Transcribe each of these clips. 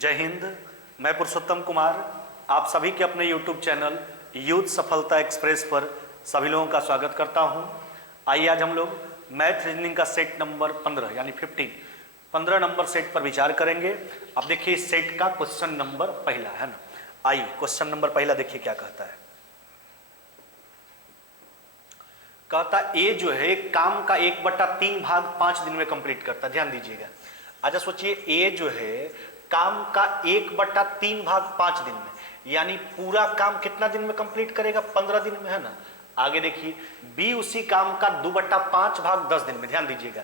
जय हिंद। मैं पुरुषोत्तम कुमार आप सभी के अपने YouTube चैनल यूथ सफलता एक्सप्रेस पर सभी लोगों का स्वागत करता हूं। आइए आज हम लोग मैथ रीजनिंग का सेट नंबर 15 यानी 15 नंबर सेट पर विचार करेंगे। अब देखिए इस सेट का क्वेश्चन नंबर पहला है ना। आइए क्वेश्चन नंबर पहला देखिए क्या कहता है। कहता ए जो है काम का 1/3 भाग 5 दिन में कंप्लीट करता है। ध्यान दीजिएगा। अच्छा सोचिए ए जो है काम का 1/3 भाग 5 दिन में, यानी पूरा काम कितना दिन में कंप्लीट करेगा? 15 दिन में, है ना। आगे देखिए बी उसी काम का 2/5 भाग 10 दिन में। ध्यान दीजिएगा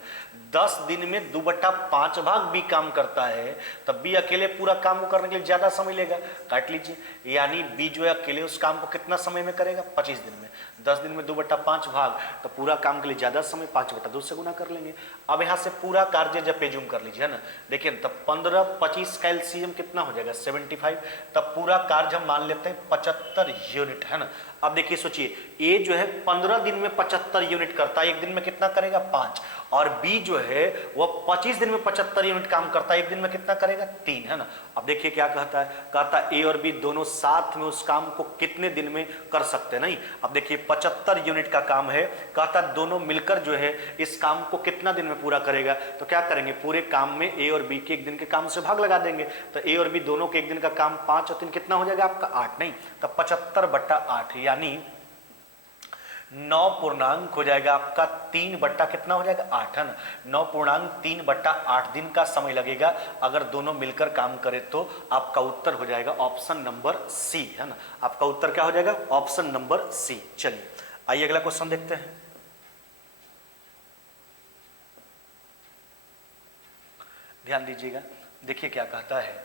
10 दिन में 2/5 भाग बी काम करता है, तब बी अकेले पूरा काम को करने के लिए ज्यादा समय लेगा। काट लीजिए, यानी बी जो है अकेले उस काम को कितना समय में करेगा? 25 दिन में। 10 दिन में 2/5 भाग, तो पूरा काम के लिए ज्यादा समय 5/2 से गुना कर लेंगे। अब यहां से पूरा कार्य जब पेजूम कर लीजिए, है ना। देखिए तब 15 25 का एलसीएम कितना हो जाएगा? 75। तब पूरा कार्य हम मान लेते हैं 75 यूनिट, है ना। अब देखिए सोचिए ए जो है 15 दिन में 75 यूनिट करता है, एक दिन में कितना करेगा? 5। और बी जो है वह 25 दिन में 75 यूनिट काम करता है, एक दिन में कितना करेगा? 3, है ना। अब देखिए क्या कहता है। कहता है ए और बी दोनों साथ में उस काम को कितने दिन में कर सकते हैं? नहीं, अब देखिए 75 यूनिट का काम है। कहता है दोनों मिलकर जो है इस काम को कितना दिन में पूरा करेगा? तो क्या करेंगे, पूरे काम में ए और बी के एक दिन के काम से भाग लगा देंगे। तो ए और बी दोनों के एक दिन का काम 5 और 3 कितना हो जाएगा आपका? 8। नहीं, तो 75/8 यानी 9 पूर्णांक हो जाएगा आपका 3 कितना हो जाएगा? 8, है ना। 9.3/8 दिन का समय लगेगा अगर दोनों मिलकर काम करें, तो आपका उत्तर हो जाएगा ऑप्शन नंबर सी, है ना। आपका उत्तर क्या हो जाएगा? Option number C. चलिए आइए अगला क्वेश्चन देखते हैं। ध्यान दीजिएगा, देखिए क्या कहता है।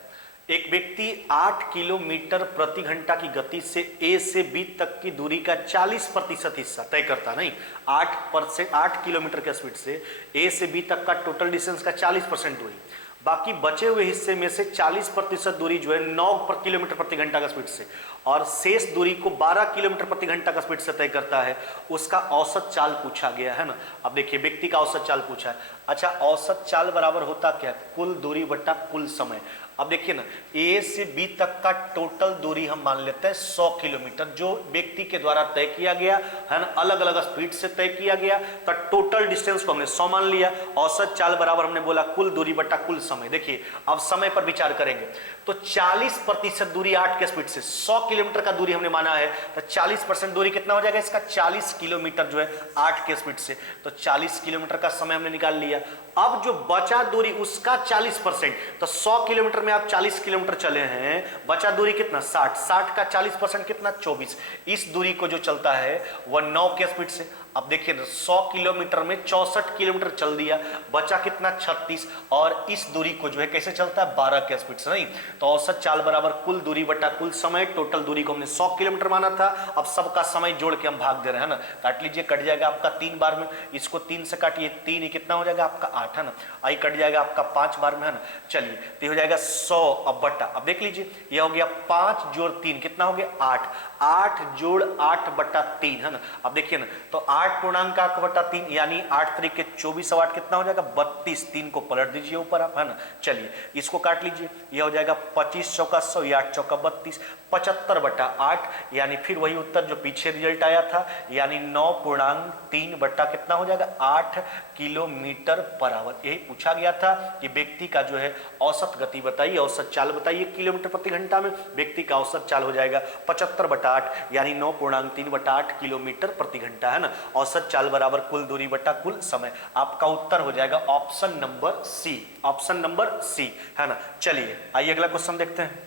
एक व्यक्ति 8 किलोमीटर प्रति घंटा की गति से ए से बी तक की दूरी का 40% हिस्सा तय करता। नहीं, 8 किलोमीटर के स्पीड से ए से बी तक का टोटल डिस्टेंस का 40% दूरी, बाकी बचे हुए हिस्से में से 40% दूरी जो है 9 किलोमीटर प्रति घंटा का स्पीड से, और शेष दूरी को 12 किलोमीटर प्रति घंटा का स्पीड से तय करता है। उसका औसत चाल पूछा गया, है ना। अब देखिए व्यक्ति का औसत चाल पूछा है। अच्छा औसत चाल बराबर होता क्या? कुल दूरी बटा कुल समय। अब देखिए ना, ए से बी तक का टोटल दूरी हम मान लेते हैं 100 किलोमीटर, जो व्यक्ति के द्वारा तय किया गया, है ना। अलग अलग स्पीड से तय किया गया, तो टोटल डिस्टेंस को हमने 100 मान लिया। औसत चाल बराबर हमने बोला कुल दूरी बटा कुल समय। देखिए अब समय पर विचार करेंगे तो 40% दूरी 8 के स्पीड से, 100 किलोमीटर का दूरी हमने माना है, तो 40% दूरी कितना हो जाएगा इसका? 40 किलोमीटर जो है 8 के स्पीड से, तो 40 किलोमीटर का समय हमने निकाल लिया। अब जो बचा दूरी उसका 40%, तो 100 किलोमीटर में आप 40 किलोमीटर चले हैं, बचा दूरी कितना? 60 का 40% कितना? 24। इस दूरी को जो चलता है वह 9 के स्पीड से। अब देखिए 100 किलोमीटर में 64 किलोमीटर चल दिया, बचा कितना? 36। और इस दूरी को जो है कैसे चलता है? 12 के स्पीड से। नहीं, तो औसत चाल बराबर कुल दूरी बटा कुल समय। टोटल दूरी को हमने 100 किलोमीटर माना था, अब सबका समय जोड़ के हम भाग दे रहे हैं, ना। काट लीजिए, कट जाएगा आपका 3 बार में, इसको 3 से काटिए, 3 ही कितना हो जाएगा आपका? 8, है ना। आई कट जाएगा आपका 5 बार में, है ना। चलिए तो हो जाएगा 100 अब बटा, अब देख लीजिए यह हो गया 5 जोड़ 3 कितना हो गया? 8। 8 जोड़ 8/3, है ना। अब देखिए ना, तो 8.8/3 यानी 8 तरीके 24 और 8 कितना हो जाएगा? 32। 3 को पलट दीजिए ऊपर आप, है ना। चलिए इसको काट लीजिए, यह हो जाएगा 25 चौका 100, 8 चौका 32, 75/8 यानी फिर वही उत्तर जो पीछे रिजल्ट आया था, यानी 9.3 बटा कितना हो जाएगा? 8 किलोमीटर पर आवर। यही पूछा गया था कि व्यक्ति का जो है औसत गति बताइए, औसत चाल बताइए किलोमीटर प्रति घंटा में। व्यक्ति का औसत चाल हो जाएगा 75/8 यानी 9.3/8 किलोमीटर प्रति घंटा, है ना। औसत चाल बराबर कुल दूरी बटा कुल समय। आपका उत्तर हो जाएगा option number C, option number C, है ना। चलिए आइए अगला क्वेश्चन देखते हैं।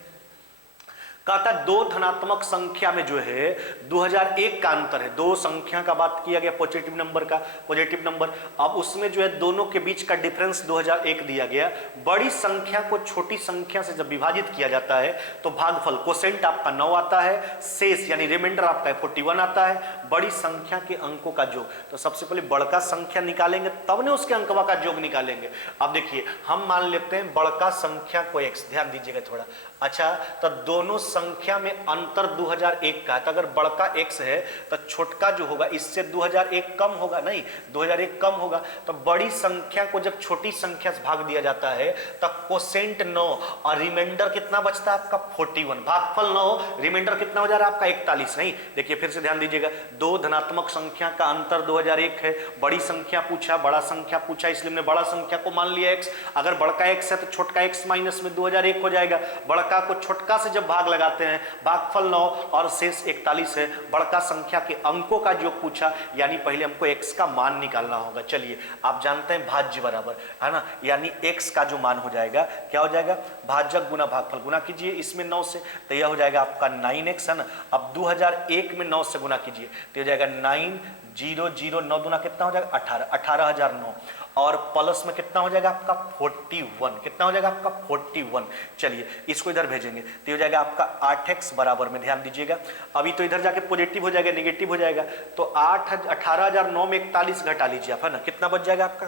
कहता है दो धनात्मक संख्या में जो है 2001 का अंतर है। दो संख्या का बात किया गया, पॉजिटिव नंबर का, पॉजिटिव नंबर। अब उसमें जो है दोनों के बीच का डिफरेंस 2001 दिया गया। बड़ी संख्या को छोटी संख्या से जब विभाजित किया जाता है तो भागफल कोसेंट आपका 9 आता है, शेष यानी रिमाइंडर आपका 41 आता है। बड़ी संख्या के अंकों का योग, तो सबसे पहले बड़का संख्या निकालेंगे तब ने उसके अंकवा का योग निकालेंगे। अब देखिए हम मान लेते हैं बड़का संख्या को x, ध्यान दीजिएगा थोड़ा। अच्छा तो दोनों संख्या में अंतर 2001 का है, तो अगर बड़का x है तो छोटका जो होगा इससे 2001 कम होगा, नहीं 2001 कम होगा। तो बड़ी संख्या को जब छोटी संख्या से भाग दिया जाता है तब कोसेंट 9 और रिमाइंडर कितना बचता है आपका 41, भागफल 9 रिमाइंडर कितना हो जा रहा है आपका 41। नहीं देखिए फिर से ध्यान दीजिएगा, दो धनात्मक संख्या का अंतर 2001 है, बड़ी संख्या पूछा बड़ा संख्या पूछा, इसलिए हमने बड़ा संख्या को मान लिया x। अगर बड़का x है तो छोटका x माइनस में 2001 हो जाएगा। बड़का को छोटका से जब भाग लगाते हैं भागफल 9 और शेष 41 है। बड़का संख्या के अंकों का योग पूछा, यानी पहले हमको x का मान निकालना होगा। चलिए आप जानते हैं भाज्य बराबर है ना, यानी x का जो मान हो जाएगा क्या हो जाएगा, भाजक गुना भागफल, गुना कीजिए इसमें 9 से तो यह हो जाएगा आपका 9x है ना। अब 2001 में 9 से गुना कीजिए तो हो जाएगा 900, 9 दूना कितना हो जाएगा 18, 18,009 और प्लस में कितना हो जाएगा आपका 41, कितना हो जाएगा आपका 41। चलिए इसको इधर भेजेंगे तो हो जाएगा आपका 8x बराबर में, ध्यान दीजिएगा अभी तो इधर जाके पॉजिटिव हो जाएगा नेगेटिव हो जाएगा, तो 18,009 में 41 घटा लीजिए आप है ना, कितना बच जाएगा आपका,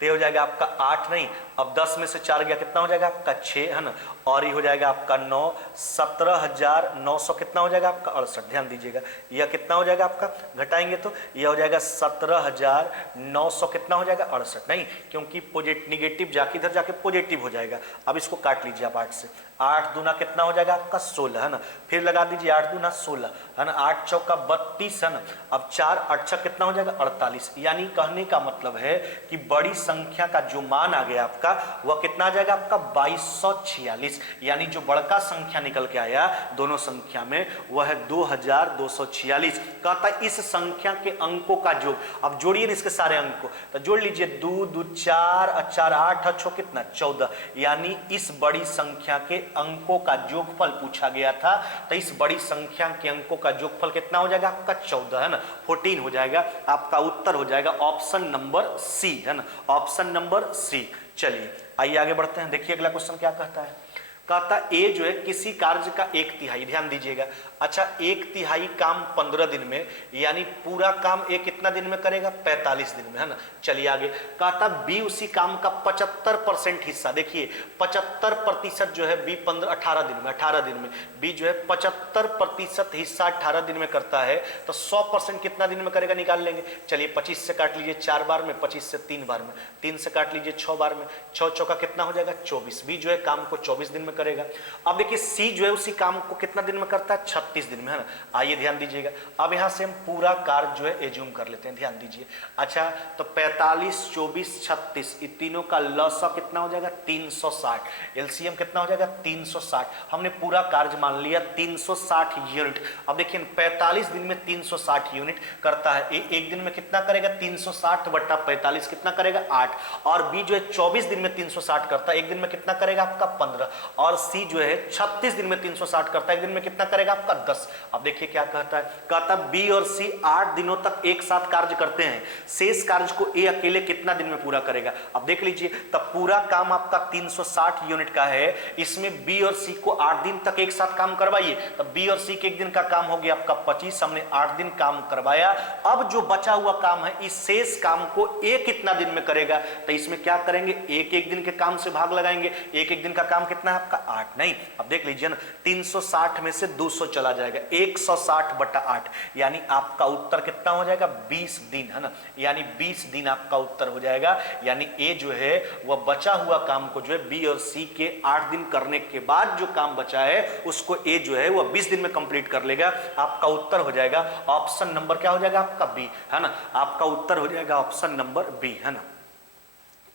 तो हो जाएगा आपका 8 नहीं, अब 10 में से 4 गया कितना हो जाएगा आपका 6 है ना, और ये हो जाएगा आपका 9, 17,900 कितना हो जाएगा आपका 68। ध्यान दीजिएगा यह कितना हो जाएगा आपका, घटाएंगे तो यह हो जाएगा 17,900 कितना हो जाएगा 68, नहीं क्योंकि पॉजिटिव निगेटिव जाके इधर जाके पॉजिटिव हो जाएगा। अब इसको काट लीजिए आप 8 से, 8 दूना कितना हो जाएगा आपका 16 है ना, फिर लगा दीजिए 8 दूना 16 है ना, 8 चौका 32 है ना, अब 4 8 छक कितना हो जाएगा 48। यानी कहने का मतलब है कि बड़ी संख्या का जो मान आ गया आपका वह कितना आ जाएगा आपका 2246, यानी जो बड़का संख्या निकल के आया दोनों संख्या में वह है 2246। कहता है इस संख्या के अंकों का योग, अब जोड़िए इसके सारे अंक को, तो जोड़ लीजिए 2 2 4 4 8 6 कितना 14, यानी इस बड़ी संख्या के अंकों का योगफल पूछा गया था, तो इस बड़ी संख्या के अंकों का योगफल कितना हो जाएगा आपका 14 है ना, 14 हो जाएगा। आपका उत्तर हो जाएगा ऑप्शन नंबर सी है ना, ऑप्शन नंबर सी। चलिए आइए आगे बढ़ते हैं, देखिए अगला क्वेश्चन क्या कहता है। कहता ए जो है किसी कार्य का 1/3, ध्यान दीजिएगा, अच्छा 1/3 काम 15 दिन में, यानी पूरा काम ए कितना दिन में करेगा 45 दिन में है ना। चलिए आगे कहता बी उसी काम का 75% हिस्सा, देखिए 75% जो है बी 18 दिन में, 18 दिन में बी जो है 75% हिस्सा 18 दिन में करता है, तो 100% कितना दिन में करेगा निकाल लेंगे। चलिए 25 से काट लीजिए 4 बार में, 25 से 3 बार में, 3 से काट लीजिए 6 बार में, 6 चौका कितना हो जाएगा 24। बी जो है काम को 24 दिन में करेगा। अब देखिए सी जो है उसी काम को कितना दिन में करता है 36 दिन में है ना। आइए ध्यान दीजिएगा, अब यहां से हम पूरा कार्य जो है एज्यूम कर लेते हैं, ध्यान दीजिए। अच्छा तो 45 24 36 इन तीनों का लसा कितना हो जाएगा 360, एलसीएम कितना हो जाएगा 360। हमने पूरा कार्य मान लिया 360 यूनिट। अब देखिए 45 दिन में 360 यूनिट करता है, एक दिन में कितना करेगा 360 बट्टा 45 कितना करेगा 8, और बी जो है 24 दिन में 360 करता है, एक दिन में कितना करेगा आपका 15, और सी जो है 36 दिन में 360 करता है, एक दिन में कितना करेगा आपका 10। अब देखिए क्या कहता है, कहता बी और सी 8 दिनों तक एक साथ कार्य करते हैं, शेष कार्य को ए अकेले कितना दिन में पूरा करेगा। अब देख लीजिए तब पूरा काम आपका 360 यूनिट का है, इसमें बी और सी को 8 दिन तक एक साथ काम करवाइए, तब बी और सी के एक दिन का काम हो गया आपका 25, हमने 8 दिन काम करवाया। अब जो बचा हुआ काम है इस शेष काम को ए कितना दिन में करेगा, तो इसमें क्या करेंगे एक एक दिन के काम से भाग लगाएंगे, एक एक दिन का काम कितना है आपका 8, नहीं अब देख लीजिए ना 360 में से 200 चला जाएगा, 160 बटा 8, यानी आपका उत्तर कितना हो जाएगा 20 दिन है ना, यानी 20 दिन आपका उत्तर हो जाएगा। यानी ए जो है वह बचा हुआ काम को जो है बी और सी के 8 दिन करने के बाद जो काम बचा है उसको ए जो है वह 20 दिन में कंप्लीट कर लेगा। आपका उत्तर हो जाएगा ऑप्शन नंबर क्या हो जाएगा आपका बी है ना, आपका उत्तर हो जाएगा ऑप्शन नंबर बी है ना।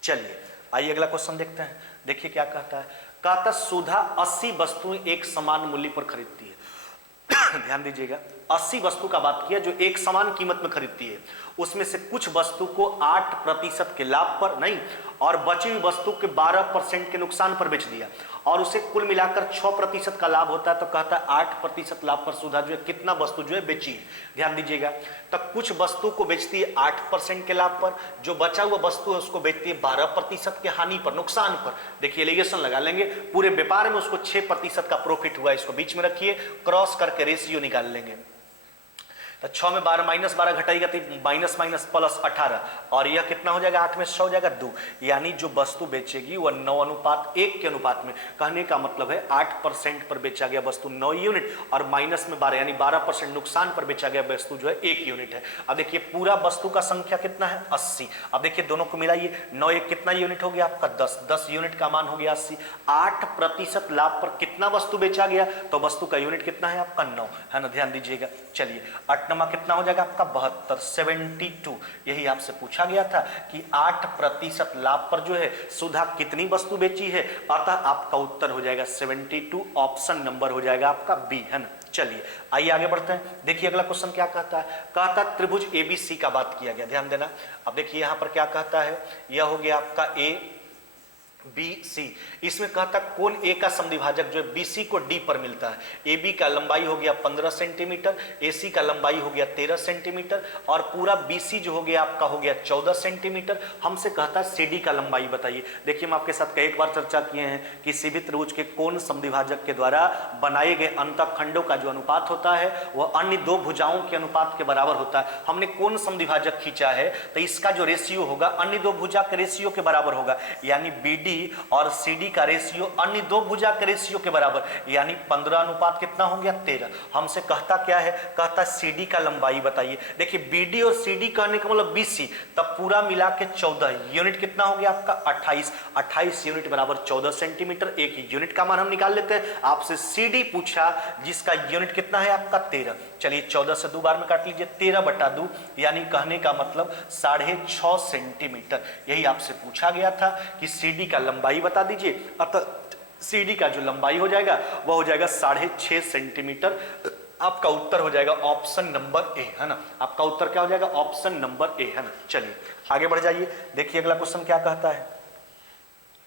चलिए आइए अगला क्वेश्चन देखते हैं, देखिए क्या कहता है। कहता सुधा 80 वस्तुएं एक समान मूल्य पर खरीदती है। ध्यान दीजिएगा 80 वस्तु का बात किया जो एक समान कीमत में खरीदती है, उसमें से कुछ वस्तु को 8% के लाभ पर नहीं और बची हुई वस्तु के 12% के नुकसान पर बेच दिया, और उसे कुल मिलाकर 6% का लाभ होता है, तो कहता है 8% लाभ पर सुधा जो है कितना वस्तु जो है बेची है। ध्यान दीजिएगा तो कुछ वस्तु को बेचती है 8% के लाभ पर, जो बचा हुआ वस्तु है उसको बेचती है 12% के हानि पर, नुकसान पर। देखिए एलिगेशन लगा लेंगे, पूरे व्यापार में उसको 6% का प्रॉफिट हुआ, इसको बीच में रखिए, क्रॉस करके रेशियो निकाल लेंगे। तो 6 में 12 माइनस 12 घटाएगा तो माइनस माइनस प्लस 18, और यह कितना हो जाएगा 8 में 6 हो जाएगा 2, यानी जो वस्तु बेचेगी वह 9:1 के अनुपात में। कहने का मतलब है 8% पर बेचा गया वस्तु 9 यूनिट और माइनस में 12 यानी 12% नुकसान पर बेचा गया वस्तु जो है 1 यूनिट है। अब देखिए पूरा वस्तु का संख्या कितना है 80। अब देखिए दोनों को मिलाइए, 9 1 कितना यूनिट हो गया आपका 10 यूनिट का मान हो गया 80। 8% लाभ पर कितना वस्तु बेचा गया, तो वस्तु का यूनिट कितना है आपका 9 है ना, ध्यान दीजिएगा। चलिए 8 नमा कितना हो जाएगा आपका 72, 72। यही आपसे पूछा गया था कि 8% लाभ पर जो है सुधा कितनी वस्तु बेची है, अतः आपका उत्तर हो जाएगा 72, ऑप्शन नंबर हो जाएगा आपका बी है ना। चलिए आइए आगे बढ़ते हैं। देखिए अगला क्वेश्चन क्या कहता है, कहता त्रिभुज एबीसी का बात किया गया, ध्यान देना। अब देखिए यहां पर क्या कहता है, यह हो गया आपका ए बी सी। इसमें कहता कोण ए का समद्विभाजक जो है बीसी को डी पर मिलता है। ए बी का लंबाई हो गया 15 सेंटीमीटर, ए सी का लंबाई हो गया 13 सेंटीमीटर और पूरा बीसी जो हो गया आपका हो गया 14 सेंटीमीटर। हमसे कहता सी डी का लंबाई बताइए। देखिए हम आपके साथ कई बार चर्चा किए हैं कि किसी भी त्रिभुज के कोण समद्विभाजक के द्वारा बनाए गए अंतःखंडों का जो अनुपात होता है वह अन्य दो भुजाओं के अनुपात के बराबर होता है। हमने कोण समद्विभाजक खींचा है तो इसका जो रेशियो होगा अन्य दो भुजा के रेशियो के बराबर होगा, यानी बी और CD का रेशियो अन्य दो भुजा के रेशियो के बराबर, यानी 15 अनुपात कितना हो गया 13। हमसे कहता क्या है, कहता CD का लंबाई बताइए। देखिए BD और CD कहने का मतलब BC, तब पूरा मिला के 14 यूनिट कितना हो गया आपका 28 यूनिट बराबर 14 सेंटीमीटर। एक ही यूनिट का मान हम निकाल लेते हैं। आपसे CD पूछा जिसका यूनिट कितना है आपका 13। चलिए 14 से 2 बार में काट लीजिए, 13/2 यानी कहने का मतलब 6.5 सेंटीमीटर। यही आपसे पूछा गया था कि CD का लंबाई बता दीजिए। अतः CD का जो लंबाई हो जाएगा वह हो जाएगा 6.5 सेंटीमीटर। आपका उत्तर हो जाएगा ऑप्शन नंबर ए है ना। आपका उत्तर क्या हो जाएगा ऑप्शन नंबर ए है ना। चलिए आगे बढ़ जाइए। देखिए अगला क्वेश्चन क्या कहता है,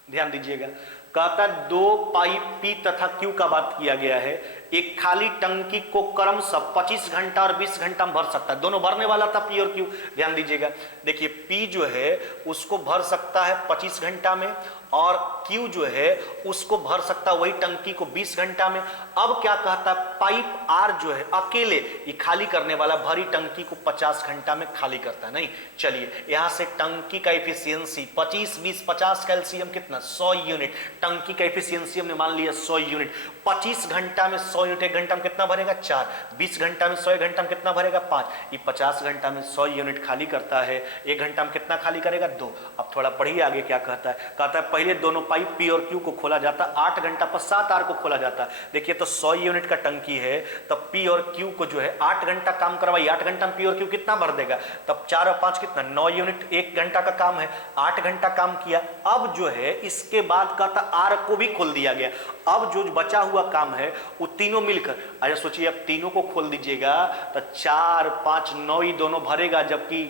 ध्यान दीजिएगा। कहता 2 पाइप P तथा Q का बात किया गया है। एक खाली टंकी को क्रमशः 25 घंटा और 20 घंटा में भर सकता है। दोनों भरने वाला था P और Q, ध्यान दीजिएगा। देखिए P जो है उसको भर सकता है 25 घंटा में और Q जो है उसको भर सकता है वही टंकी को 20 घंटा में। अब क्या कहता है, पाइप R जो है अकेले ये खाली करने वाला भरी टंकी को 50 घंटा में खाली करता है। नहीं, चलिए यहां से टंकी का एफिशिएंसी 25 20 50 कैल्शियम कितना 100 यूनिट। टंकी का एफिशिएंसी हमने मान लिया 100 यूनिट। 25 घंटा में 100 यूनिट, 1 घंटा में कितना भरेगा 4, 20 घंटा में 100, 1 घंटा में कितना भरेगा 5। ये 50 घंटा में 100 यूनिट खाली करता है, 1 घंटा में कितना खाली करेगा 2। अब थोड़ा पढ़िए आगे क्या कहता है। कहता है पहले दोनों पाइप P और Q को खोला जाता, 8 घंटा पश्चात R को खोला जाता। देखिए तो 100 यूनिट का टंकी है, तब P और Q को जो है 8 घंटा काम करवाइए। 8 घंटा में P और Q कितना भर देगा, तब 4 और 5 कितना 9 यूनिट। 1 घंटा का काम है, 8 घंटा काम किया। अब जो है इसके बाद कहता R को भी खोल दिया गया। अब जो बचा हुआ काम है वो तीनों मिलकर, अरे सोचिए अब तीनों को खोल दीजिएगा तो 4 5 9 ही दोनों भरेगा, जबकि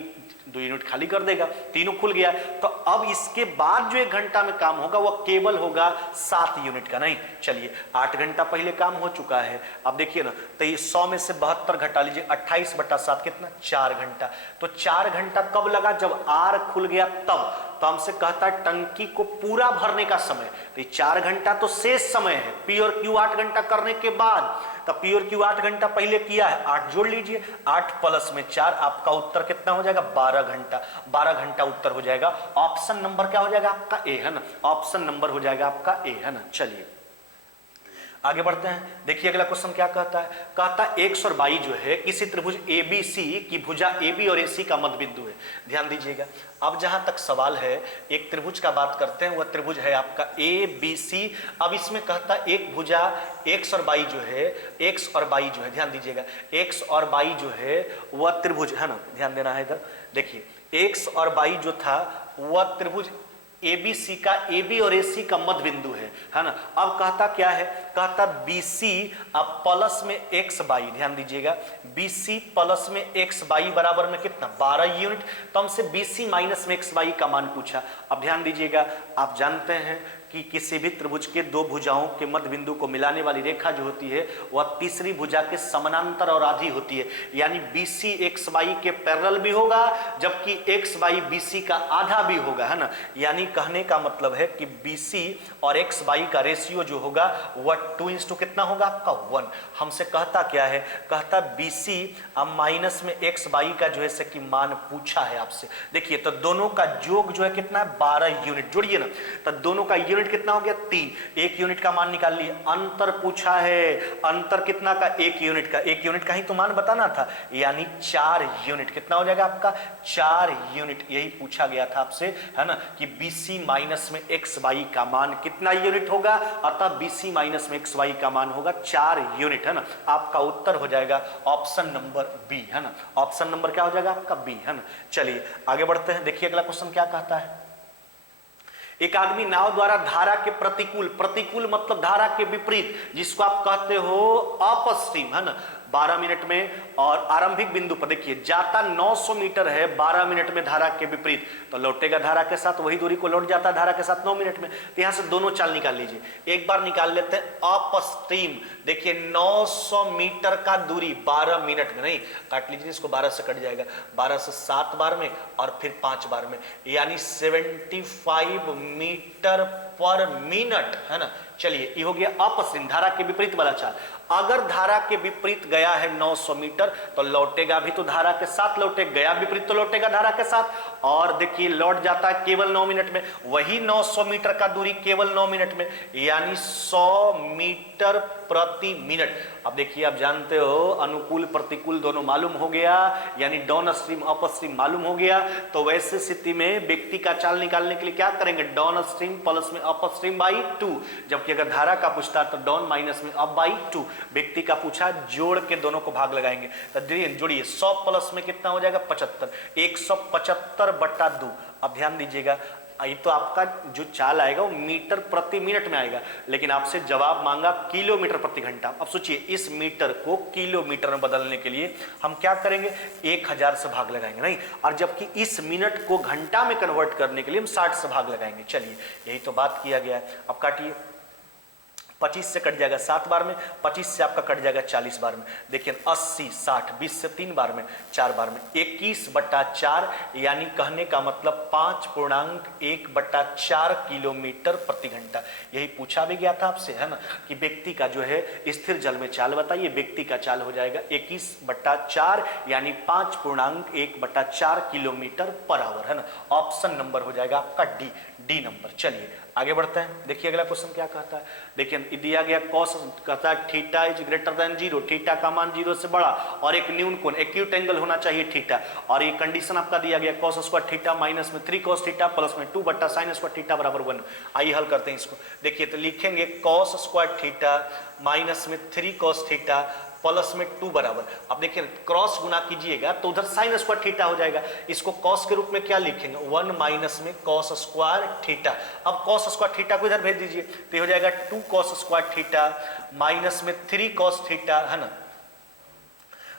2 यूनिट खाली कर देगा। तीनों खुल गया तो अब इसके बाद जो 1 घंटा में काम होगा वह केवल होगा 7 यूनिट का। नहीं, चलिए 8 घंटा पहले काम हो चुका है। अब देखिए ना, तो ये 100 में से 72 घटा लीजिए, 28/7 कितना 4 घंटा। तो 4 घंटा कब लगा, जब R खुल गया तब। तो हमसे कहता है टंकी को पूरा भरने का समय, तो 4 घंटा तो शेष समय है। P और Q 8 घंटा करने के बाद, तब P और Q 8 घंटा पहले किया है, 8 जोड़ लीजिए, 8 प्लस में 4, आपका उत्तर कितना हो जाएगा 12 घंटा। 12 घंटा उत्तर हो जाएगा। ऑप्शन नंबर क्या हो जाएगा आपका ए है ना। ऑप्शन नंबर हो जाएगा आपका ए है ना। चलिए आगे बढ़ते हैं। देखिए अगला क्वेश्चन क्या कहता है। कहता X और Y जो है किसी त्रिभुज ABC की भुजा AB और AC का मध्य बिंदु है। ध्यान दीजिएगा। अब जहां तक सवाल है, एक त्रिभुज का बात करते हैं, वह त्रिभुज है आपका ABC। अब इसमें कहता एक भुजा X और Y जो है, X और Y जो है, ध्यान दीजिएगा, X और Y जो है वह त्रिभुज है ना, ध्यान देना है इधर। देखिए X और Y जो था वह त्रिभुज ABC का AB और AC का मध्य बिंदु है ना। अब कहता क्या है, कहता BC अब प्लस में XY, ध्यान दीजिएगा, BC प्लस में XY बराबर में कितना 12 यूनिट। तो हमसे BC माइनस में XY का मान पूछा। अब ध्यान दीजिएगा, आप जानते हैं कि किसी भी त्रिभुज के दो भुजाओं के मध्य बिंदु को मिलाने वाली रेखा जो होती है वह तीसरी भुजा के समानांतर और आधी होती है, यानी BC XY के पैरेलल भी होगा जबकि XY BC का आधा भी होगा, है ना। यानी कहने का मतलब है कि BC और XY का रेशियो जो होगा वह 2:1 कितना होगा आपका 1। हमसे कहता क्या है, कहता BC अब माइनस में XY का जो है से कि मान पूछा है आपसे। देखिए तो दोनों का योग जो है कितना है 12 यूनिट, जोड़िए ना, तो दोनों का यूनिट कितना हो गया 3। 1 यूनिट का मान निकाल लिए, अंतर पूछा है, अंतर कितना का 1 यूनिट का, 1 यूनिट का ही तो मान बताना था, यानी 4 यूनिट। कितना हो जाएगा आपका 4 यूनिट, यही पूछा गया था आपसे, है ना, कि BC माइनस में XY का मान कितना यूनिट होगा, अतः BC माइनस में XY का मान होगा 4 यूनिट, है ना। आपका उत्तर हो जाएगा ऑप्शन नंबर बी, है ना। ऑप्शन नंबर क्या हो जाएगा आपका बी, है ना। चलिए आगे बढ़ते हैं, देखिए अगला क्वेश्चन क्या कहता है। एक आदमी नाव द्वारा धारा के प्रतिकूल, प्रतिकूल मतलब धारा के विपरीत, जिसको आप कहते हो अपस्ट्रीम, है ना, 12 मिनट में, और आरंभिक बिंदु पर देखिए जाता 900 मीटर है 12 मिनट में धारा के विपरीत, तो लौटेगा धारा के साथ वही दूरी को लौट जाता है धारा के साथ 9 मिनट में। तो यहां से दोनों चाल निकाल लीजिए, एक बार निकाल लेते हैं अपस्ट्रीम। देखिए 900 मीटर का दूरी 12 मिनट में, नहीं काट लीजिए इसको, 12 से कट जाएगा, 12 से 7 बार में और फिर 5 बार में, यानी 75 मीटर पर मिनट, है ना। चलिए ये हो गया अपस्ट्रीम, धारा के विपरीत वाला चाल। अगर धारा के विपरीत गया है 900 मीटर तो लौटेगा भी तो धारा के साथ लौटेगा, गया विपरीत तो लौटेगा धारा के साथ, और देखिए लौट जाता है केवल 9 मिनट में, वही 900 मीटर का दूरी केवल 9 मिनट में, यानी 100 मीटर प्रति मिनट। अब देखिए आप जानते हो अनुकूल प्रतिकूल दोनों मालूम हो गया, यानी डाउन स्ट्रीम अप स्ट्रीम मालूम हो गया। तो वैसे स्थिति में व्यक्ति का चाल निकालने के लिए क्या करेंगे, डाउन स्ट्रीम प्लस में अप स्ट्रीम बाई 2, जबकि अगर धारा का पूछता तो डाउन माइनस में अप बाई 2। व्यक्ति का पूछा जोड़ के दोनों को भाग लगाएंगे, तो जोड़िए 100 प्लस में कितना हो जाएगा 75, 175/2। अब ध्यान दीजिएगा ये तो आपका जो चाल आएगा वो मीटर प्रति मिनट में आएगा, लेकिन आपसे जवाब मांगा किलोमीटर प्रति घंटा। अब सोचिए इस मीटर को किलोमीटर में बदलने के लिए हम क्या करेंगे, 1000 से भाग लगाएंगे, नहीं, और जबकि इस मिनट को घंटा में कन्वर्ट करने के लिए हम 60 से भाग लगाएंगे। चलिए यही तो बात किया गया है। अब काटिए, 25 से कट जाएगा 7 बार में, 25 से आपका कट जाएगा 40 बार में। देखिए 80, 60, 20 से 3 बार में, 4 बार में, 21/4, यानी कहने का मतलब 5.1/4 किलोमीटर प्रति घंटा। यही पूछा भी गया था आपसे, है ना, कि व्यक्ति का जो है स्थिर जल में चाल बताइए। व्यक्ति का चाल हो जाएगा 21/4, यानी 5.1/4 किलोमीटर पर आवर, है ना। ऑप्शन नंबर हो जाएगा आपका डी नंबर। चलिए आगे बढ़ते हैं, देखिए अगला क्वेश्चन क्या कहता है। देखिए दिया गया कॉस कहता है theta is greater than 0, theta का मान 0 से बड़ा और एक न्यून कोण एक्यूट एंगल होना चाहिए थीटा, और ये कंडीशन आपका दिया गया कॉस स्क्वायर थीटा माइनस में 3 cos थीटा प्लस में 2/sin स्क्वायर थीटा बराबर 1। आइए हल करते हैं इसको। देखिए तो लिखेंगे cos स्क्वायर थीटा माइनस में 3 cos थीटा प्लस में 2 बराबर। अब देखिए क्रॉस गुना कीजिएगा तो उधर साइन स्क्वायर थीटा हो जाएगा, इसको कॉस के रूप में क्या लिखेंगे 1 माइनस में cos स्क्वायर थीटा। अब cos स्क्वायर थीटा को इधर भेज दीजिए तो हो जाएगा 2 cos स्क्वायर थीटा माइनस में 3 cos थीटा, है ना,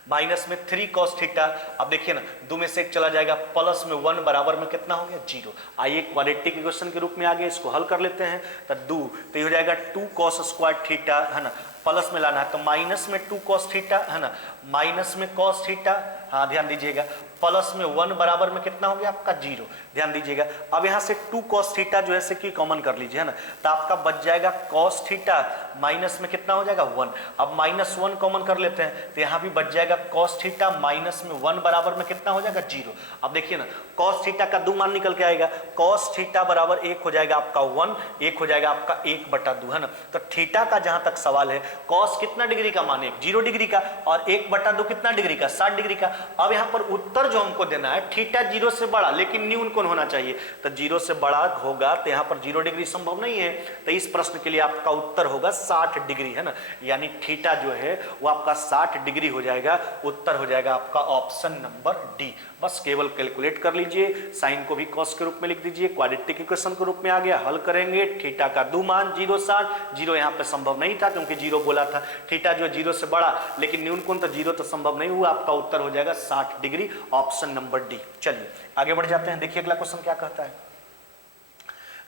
माइनस में 3 cos थीटा। अब देखिए ना 2 में से 1 चला जाएगा, प्लस में 1 बराबर में कितना हो गया 0। आइए क्वाड्रेटिक इक्वेशन के रूप में आ गया, इसको हल कर लेते हैं। तो 2 तो ये हो जाएगा 2 cos स्क्वायर थीटा, है ना, प्लस में लाना है तो माइनस में 2 cos थीटा, है ना, माइनस में cos थीटा, हाँ ध्यान दीजिएगा, प्लस में 1 बराबर में कितना हो गया आपका 0। ध्यान दीजिएगा अब यहां से 2 cos थीटा जो है से कि कॉमन कर लीजिए, है ना, तो आपका बच जाएगा cos थीटा माइनस में कितना हो जाएगा 1। अब -1 कॉमन कर लेते हैं तो यहां भी बच जाएगा cos थीटा माइनस में 1 बराबर में कितना हो जाएगा 0। अब देखिए ना cos थीटा का 2 मान निकल के आएगा, cos थीटा बराबर 1 हो जाएगा आपका 1, 1 हो जाएगा आपका 1/2, है ना। तो थीटा का जहां तक सवाल है cos कितना डिग्री का मान है 0 डिग्री का, और 1/2 कितना डिग्री का 60 डिग्री का। अब यहां पर उत्तर जो हमको देना है थीटा 0 से बड़ा लेकिन न्यून कोण होना चाहिए, तो 0 से बड़ा होगा तो यहां पर 0 डिग्री संभव नहीं है, तो इस प्रश्न के लिए आपका उत्तर होगा 60 डिग्री, है ना, यानी थीटा जो है वो आपका 60 डिग्री हो जाएगा। उत्तर हो जाएगा आपका ऑप्शन नंबर डी। बस केवल कैलकुलेट कर लीजिए, साइन को भी कॉस के रूप में लिख दीजिए, क्वाड्रेटिक इक्वेशन के रूप में आ गया, हल करेंगे। थीटा का 2 मान 0 60, 0 यहाँ पे संभव नहीं था क्योंकि 0 बोला था, थीटा जो 0 से बड़ा लेकिन न्यून कोण तो 0 तो संभव नहीं हुआ। आपका उत्तर हो जाएगा 60 डिग्री, ऑप्शन नंबर डी। चलिए आगे बढ़ जाते हैं, देखिए अगला क्वेश्चन क्या कहता है।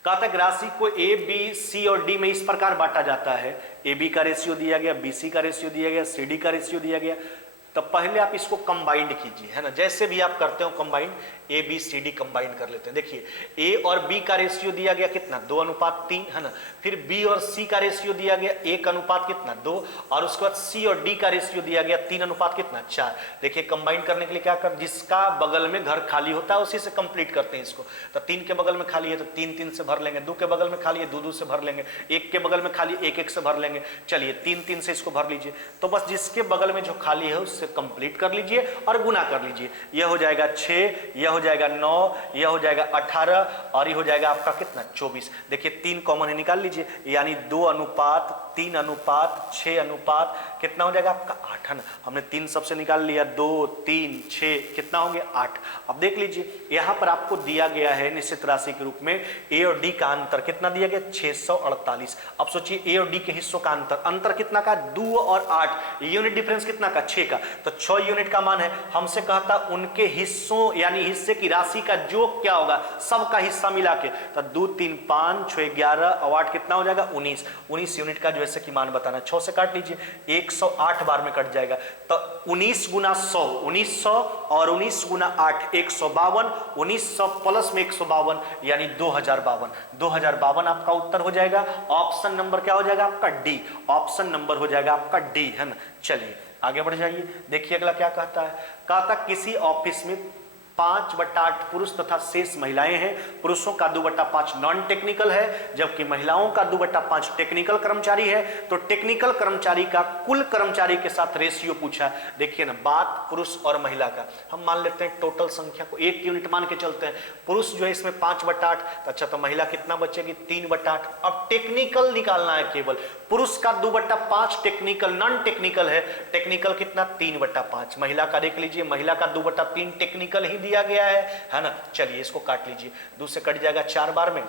कहा था कि राशि को ए बी सी और डी में इस प्रकार बांटा जाता है, ए बी का रेशियो दिया गया, बी सी का रेशियो दिया गया, सी डी का रेशियो दिया गया, तो पहले आप इसको कंबाइंड कीजिए, है ना, जैसे भी आप करते हो combined, A B C D combined कर लेते हैं। देखिए ए और बी का रेशियो दिया गया कितना 2:3, है ना, फिर बी और सी का रेशियो दिया गया 1 कितना 2, और उसके बाद सी और डी का रेशियो दिया गया 3 कितना 4। देखिए कंबाइंड करने के लिए क्या कर, जिसका बगल में घर खाली होता है उसी से कंप्लीट करते हैं इसको। तो 3 के बगल में खाली है तो 3 3 से भर लेंगे, 2 के बगल में खाली है 2 2 से भर लेंगे, 1 के बगल में खाली 1 1 से भर लेंगे। चलिए 3 3 से इसको भर लीजिए, तो बस जिसके बगल में जो खाली है उससे कंप्लीट कर लीजिए और गुना कर लीजिए। यह हो जाएगा 6, यह हो जाएगा 9, यह हो जाएगा 18 और ये हो जाएगा आपका कितना 24। देखिए 3 कॉमन है, निकाल लीजिए, यानी 2:3:6 कितना हो जाएगा आपका 8, है ना। हमने 3 सबसे निकाल लिया, 2 3 6 कितना हो गया 8। अब देख लीजिए यहां पर आपको दिया गया है निश्चित राशि के रूप में ए और डी का अंतर कितना दिया गया 648। अब सोचिए ए और डी के हिस्सों का अंतर कितना का 2 और 8, यूनिट डिफरेंस कितना का 6 का, तो 6 यूनिट का मान है। हमसे कहता उनके हिस्सों यानी हिस्से की राशि का योग क्या होगा, सबका हिस्सा मिला के, तो 2 3 5 6 11 और 8 कितना हो जाएगा 19 यूनिट का जो है कि मान बताना। 6 से काट लीजिए, 108 बार में कट जाएगा, तो 19 गुना 100 1900 और 19 गुना 8 152, 1900 प्लस में 152 यानी 2052 आपका उत्तर हो जाएगा। ऑप्शन नंबर क्या हो जाएगा आपका डी, ऑप्शन नंबर हो जाएगा आपका डी, है ना। चलिए आगे बढ़ जाइए, देखिए अगला क्या कहता है। कहता किसी ऑफिस में 5/8 पुरुष तथा शेष महिलाएं हैं। पुरुषों का 2/5 नॉन टेक्निकल है, जबकि महिलाओं का 2/5 टेक्निकल कर्मचारी है। तो टेक्निकल कर्मचारी का कुल कर्मचारी के साथ रेशियो पूछा। देखिए ना, बात पुरुष और महिला का, हम मान लेते हैं टोटल संख्या को 1 यूनिट मान के चलते हैं। पुरुष जो है इसमें 5/8, अच्छा तो महिला कितना बचेगी 3/8। अब टेक्निकल निकालना है केवल, पुरुष का 2/5 टेक्निकल, नॉन टेक्निकल है, टेक्निकल कितना 3/5। महिला का देख लीजिए, महिला का 2/3 टेक्निकल ही दिया गया है ना। चलिए इसको काट लीजिए, 2 से कट जाएगा 4 बार में,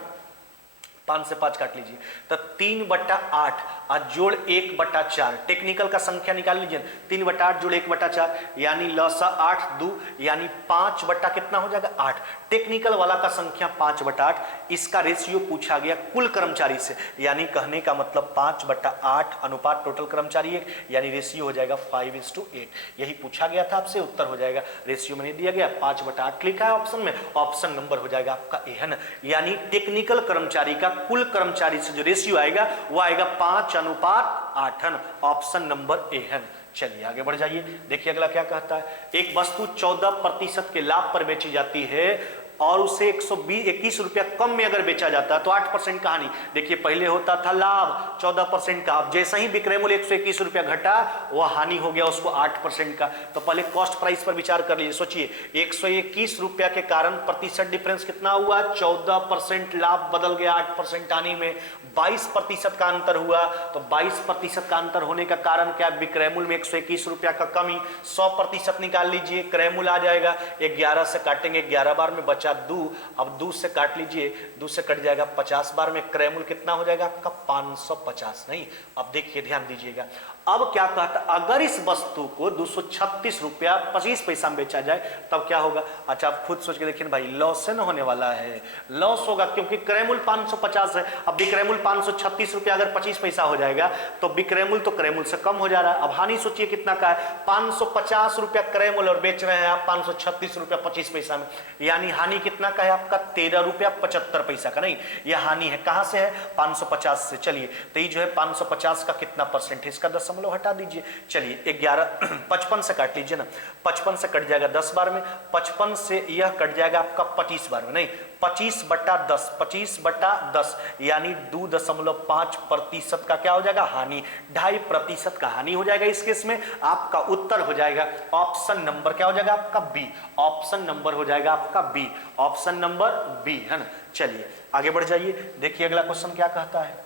5 से 5 काट लीजिए, तो 3/8 और जोड़ 1/4 टेक्निकल का संख्या निकाल लीजिए। 3/8 जोड़ 1/4 यानी लसा 8 2 यानी 5 बट्टा कितना हो जाएगा 8। टेक्निकल वाला का संख्या 5/8, इसका रेशियो पूछा गया कुल कर्मचारी से, यानी कहने का मतलब 5/8 अनुपात टोटल कर्मचारी 1, यानी रेशियो हो जाएगा 5:8। यही पूछा गया था आपसे, उत्तर हो जाएगा, रेशियो में नहीं दिया गया, 5/8 लिखा है ऑप्शन में, ऑप्शन नंबर हो जाएगा आपका ए, है ना। यानी टेक्निकल कर्मचारी का कुल कर्मचारी से जो रेशियो आएगा वो आएगा 5:8, है ना, ऑप्शन नंबर ए, है ना। चलिए आगे बढ़ जाइए, देखिए अगला क्या कहता है। एक वस्तु 14% के लाभ पर बेची जाती है और उसे 121 रुपया कम में अगर बेचा जाता है तो 8% कहानी। देखिए पहले होता था लाभ 14% का, अब जैसे ही विक्रय मूल्य 121 रुपया घटा वह हानि हो गया उसको 8% का। तो पहले कॉस्ट प्राइस पर विचार कर लीजिए, सोचिए 121 रुपया के कारण प्रतिशत डिफरेंस कितना हुआ 14% लाभ बदल गया 8% हानि में, 22% का अंतर हुआ। तो 22% का अंतर होने का कारण क्या, विक्रय मूल्य में 121 रुपया का कमी, 100% निकाल लीजिए, क्रय मूल्य आ जाएगा, 11 से काटेंगे 11 बार में बचा 2, अब 2 से काट लीजिए, 2 से कट जाएगा 50 बार में, क्रय मूल्य कितना हो जाएगा आपका 550। नहीं, अब देखिए ध्यान दीजिएगा, अब क्या कहता, अगर इस वस्तु को 236 रुपया 25 पैसा में बेचा जाए तब क्या होगा। अच्छा आप खुद सोच के देखिए भाई, लॉस से न होने वाला है, लॉस होगा क्योंकि क्रय मूल्य 550 है, अब विक्रय मूल्य 536 रुपया अगर 25 पैसा हो जाएगा तो विक्रय मूल्य तो क्रय मूल्य से कम हो जा रहा है। अब हानि सोचिए कितना का है, 550 रुपया क्रय मूल्य और बेच रहे हैं आप 536 रुपया 25 पैसा में, यानी हानि कितना का है आपका 13 रुपया 75 पैसा का। नहीं, यह हानि है, कहां से है 550 से। चलिए तो ये जो है 550 का कितना परसेंट है, इसका दशमलव हटा दीजिए। चलिए 55 से काट लीजिए ना, 55 से कट जाएगा 10 बार में, 55 से यह कट जाएगा आपका 25 बार में। नहीं, 25/10, 25/10 यानी 2.5% का क्या हो जाएगा हानि, 2.5% का हानि हो जाएगा। इस केस में आपका उत्तर हो जाएगा ऑप्शन नंबर क्या हो जाएगा आपका बी, ऑप्शन नंबर हो जाएगा आपका बी, ऑप्शन नंबर बी, है ना। चलिए आगे बढ़ जाइए, देखिए अगला क्वेश्चन क्या कहता है।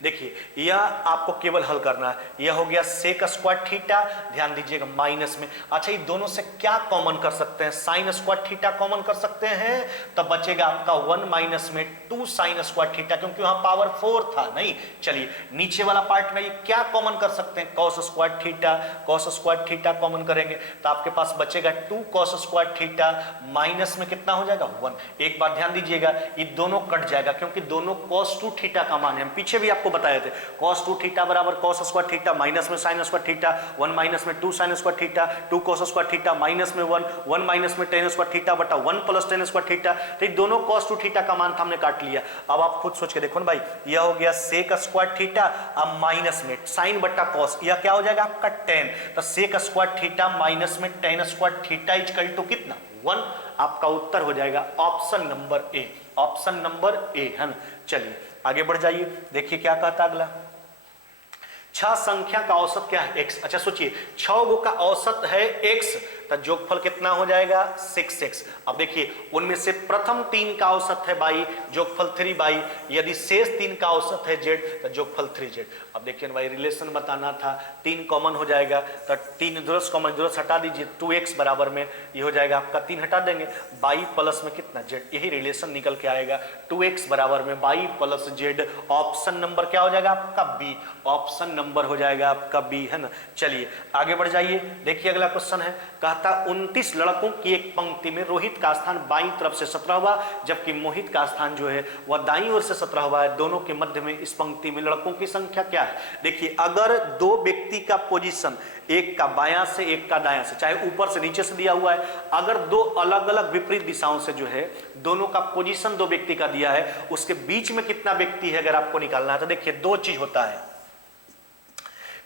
देखिए यह आपको केवल हल करना है, यह हो गया सेक स्क्वायर थीटा, ध्यान दीजिएगा माइनस में। अच्छा, ये दोनों से क्या कॉमन कर सकते हैं? साइन स्क्वायर थीटा कॉमन कर सकते हैं, तब बचेगा आपका 1 माइनस में 2 साइन स्क्वायर थीटा, क्योंकि वहां पावर 4 था। नहीं, चलिए नीचे वाला पार्ट में ये क्या कॉमन कर सकते हैं? Cos square theta, cos square theta common करेंगे तो आपके पास बचेगा 2 कॉस स्क्वायर थीटा, माइनस में कितना हो जाएगा 1। एक बात ध्यान दीजिएगा, ये दोनों कट जाएगा क्योंकि दोनों cos 2 थीटा का मान है। हम पीछे भी आपको बताए थे cos 2 थीटा बराबर cos स्क्वायर थीटा माइनस में sin स्क्वायर थीटा, 1 माइनस में 2 sin square theta, 2 cos square theta minus में 1, 1 माइनस में tan स्क्वायर थीटा बटा 1 प्लस tan स्क्वायर थीटा। तो ये दोनों cos 2 थीटा का मान था, हमने काट लिया। अब आप खुद सोच के देखो ना भाई, यह हो गया sec स्क्वायर थीटा, अब माइनस में sin बटा cos, यह क्या हो जाएगा आपका tan। तो sec स्क्वायर थीटा माइनस में tan square theta equal to कितना 1। आपका उत्तर हो जाएगा option number A, option number A है ना। चलिए आगे बढ़ जाइए, देखिए क्या कहता अगला। 6 संख्या का औसत क्या है? x। अच्छा सोचिए, 6 गो का औसत है x, तो जोगफल कितना हो जाएगा 6x। अब देखिए उनमें से प्रथम 3 का औसत है y, जोगफल 3y, यदि शेष 3 का औसत है z तो जोगफल 3z। अब देखिए भाई रिलेशन बताना था, 3 कॉमन हो जाएगा तो 3 इधर से कॉमन, इधर से हटा दीजिए, 2x बराबर में ये हो जाएगा आपका 3 हटा देंगे, y प्लस में कितना z, यही रिलेशन निकल के आएगा, 2x बराबर में y plus z। Option number क्या हो जाएगा आपका बी, ऑप्शन नंबर हो जाएगा आपका बी है ना। चलिए आगे बढ़ जाइए, देखिए अगला क्वेश्चन है, कहता 29 लड़कों की एक पंक्ति में रोहित का स्थान बाईं तरफ से 17वां, जबकि मोहित का स्थान जो है वह दाईं ओर से 17वां है। दोनों के मध्य में इस पंक्ति में लड़कों की संख्या क्या है? देखिए अगर दो व्यक्ति का पोजीशन, एक का बायां से एक का दायां से, चाहे ऊपर से नीचे से दिया हुआ है, अगर दो अलग अलग विपरीत दिशाओं से जो है दोनों का पोजीशन दो व्यक्ति का दिया है, उसके बीच में कितना व्यक्ति है अगर आपको निकालना है तो देखिए दो चीज होता है।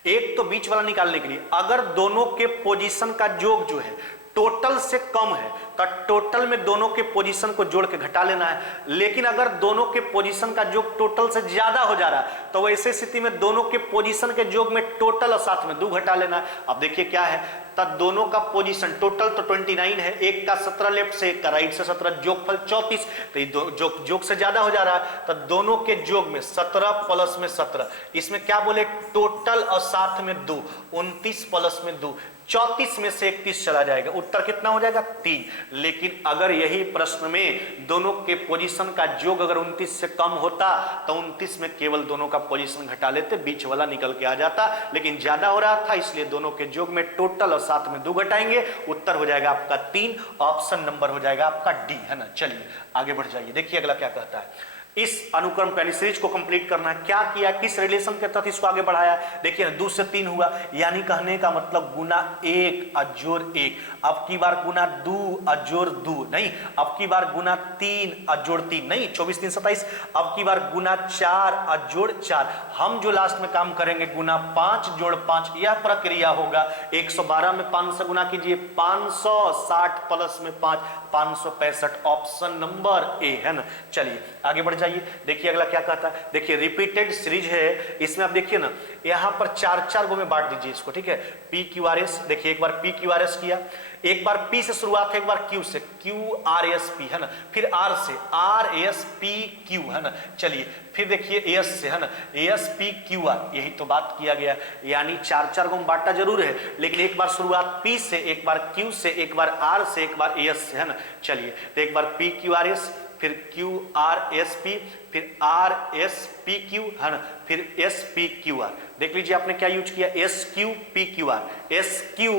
एक तो बीच वाला निकालने के लिए अगर दोनों के पोजीशन का योग जो है टोटल से कम है तो टोटल में दोनों के पोजीशन को जोड़ के घटा लेना है, लेकिन अगर दोनों के पोजीशन का योग टोटल से ज्यादा हो जा रहा है तो वैसे स्थिति में दोनों के पोजीशन के योग में टोटल और साथ में 2 घटा लेना है। अब देखिए क्या है, तब दोनों का पोजीशन टोटल तो 29 है, एक का 17 लेफ्ट से एक का राइट से 17, जोगफल 34, तो ये जोग से ज्यादा हो जा रहा है तो दोनों के जोग में 17 प्लस में 17, इसमें क्या बोले टोटल और साथ में 2, 29 प्लस में 2, 34 में से 31 चला जाएगा, उत्तर कितना हो जाएगा 3। लेकिन अगर यही प्रश्न में दोनों के पोजीशन का योग अगर 29 से कम होता तो 29 में केवल दोनों का पोजीशन घटा लेते, बीच वाला निकल के आ जाता, लेकिन ज्यादा हो रहा था इसलिए दोनों के योग में टोटल और साथ में 2 घटाएंगे, उत्तर हो जाएगा आपका 3, ऑप्शन नंबर हो जाएगा आपका डी है ना। चलिए आगे बढ़ जाइए, देखिए अगला क्या कहता है। इस अनुक्रम यानी सीरीज को कंप्लीट करना है, क्या किया, किस रिलेशन के तहत इसको आगे बढ़ाया। देखिए 2 से 3 हुआ, यानी कहने का मतलब गुना 1 अजोर 1, अब की बार गुना 2 अजोर 2 नहीं, अब की बार गुना 3 अजोर 3 नहीं, 24 3 27, अब की बार गुना 4 अजोर 4। हम जो लास्ट में काम करेंगे गुना 5 जोड़ 5, यह प्रक्रिया होगा। 112 में 5 से गुना कीजिए, 560 प्लस में 5, 565, ऑप्शन नंबर ए है ना। चलिए आगे बढ़ जाइए, देखिए अगला क्या कहता है। देखिए रिपीटेड सीरीज है, इसमें आप देखिए ना यहां पर 4-4 गो में बांट दीजिए इसको, ठीक है। पी क्यू आर एस, देखिए एक बार पी क्यू आर एस किया, एक बार पी से शुरुआत है, एक बार क्यू से, क्यू आर एस पी है ना, फिर आर से आर एस पी क्यू है ना। चलिए फिर देखिए एस से है ना, एस पी क्यू आर, यही तो बात किया गया, यानी 4-4 गो में बांटा जरूर है, लेकिन एक बार शुरुआत पी से, एक बार क्यू से, एक बार आर से, एक बार एस से है ना। चलिए तो एक बार पी क्यू आर एस, फिर क्यू आर एस पी, फिर आर एस पी क्यू है ना, फिर एस पी क्यू आर। देख लीजिए आपने क्या यूज किया, S Q P Q R, S Q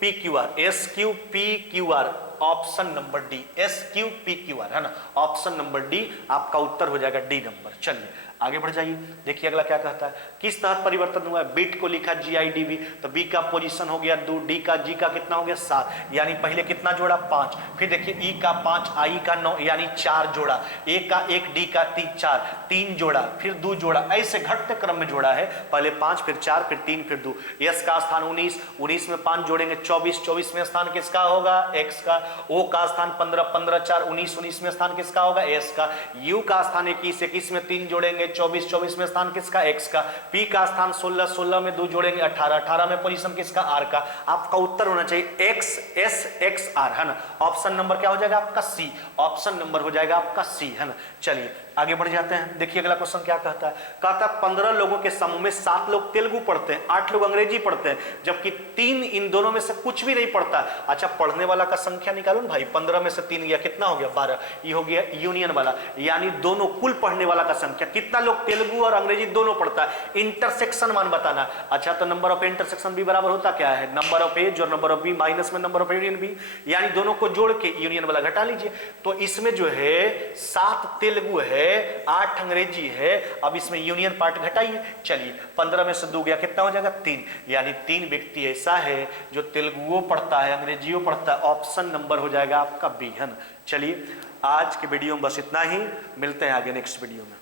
P Q R, S Q P Q R, option number D, S Q P Q R है ना, ऑप्शन नंबर डी आपका उत्तर हो जाएगा डी नंबर। चलिए आगे बढ़ जाइए, देखिए अगला क्या कहता है। किस तहत परिवर्तन हुआ है, बिट को लिखा GIDB, तो बी का पोजीशन हो गया 2, डी का जी का कितना हो गया 7, यानी पहले कितना जोड़ा 5, फिर देखिए ई का 5, आई का 9, यानी 4 जोड़ा, ए का 1, डी का 3, 4, 3 जोड़ा, फिर 2 जोड़ा, ऐसे घटते क्रम में जोड़ा है, पहले 5 फिर 4 फिर 3 फिर 2। यस का स्थान 19, 19 में 5 जोड़ेंगे 24, 24 में स्थान किसका होगा एक्स का। ओ का स्थान 15, 15 4 19, 19 में स्थान किसका होगा एस का। यू का स्थान 21, 21 में 3 जोड़ेंगे 24, 24 में स्थान किसका एक्स का। पी का स्थान 16, 16 में 2 जोड़ेंगे 18, 18 में पोजीशन किसका आर का। आपका उत्तर होना चाहिए एक्स एस एक्स आर है ना। ऑप्शन नंबर क्या हो जाएगा आपका सी, ऑप्शन नंबर हो जाएगा आपका सी है ना। चलिए आगे बढ़ जाते हैं, देखिए अगला क्वेश्चन क्या कहता है। कहता है 15 लोगों के समूह में 7 लोग तेलुगु पढ़ते हैं, 8 लोग अंग्रेजी पढ़ते हैं, जबकि 3 इन दोनों में से कुछ भी नहीं पढ़ता। अच्छा, पढ़ने वाला का संख्या निकालो ना भाई, 15 में से 3 गया, कितना हो गया 12, ये हो गया यूनियन वाला, यानी दोनों कुल पढ़ने वाला का संख्या। कितना लोग तेलुगु और अंग्रेजी दोनों पढ़ता है, इंटरसेक्शन मान बताना। अच्छा, तो नंबर ऑफ इंटरसेक्शन बी बराबर होता क्या है, नंबर ऑफ ए और नंबर ऑफ बी माइनस में नंबर ऑफ यूनियन बी, यानी दोनों को जोड़ के यूनियन वाला घटा लीजिए। तो इसमें जो है 7 तेलुगु है, 8 अंग्रेजी है, अब इसमें यूनियन पार्ट घटाइए। चलिए 15 में से 2 गया, कितना हो जाएगा 3, यानी 3 व्यक्ति ऐसा है जो तेलुगुओ पढ़ता है, अंग्रेजियों पढ़ता है। ऑप्शन नंबर हो जाएगा आपका बी, है ना। चलिए आज के वीडियो में बस इतना ही, मिलते हैं आगे नेक्स्ट वीडियो में।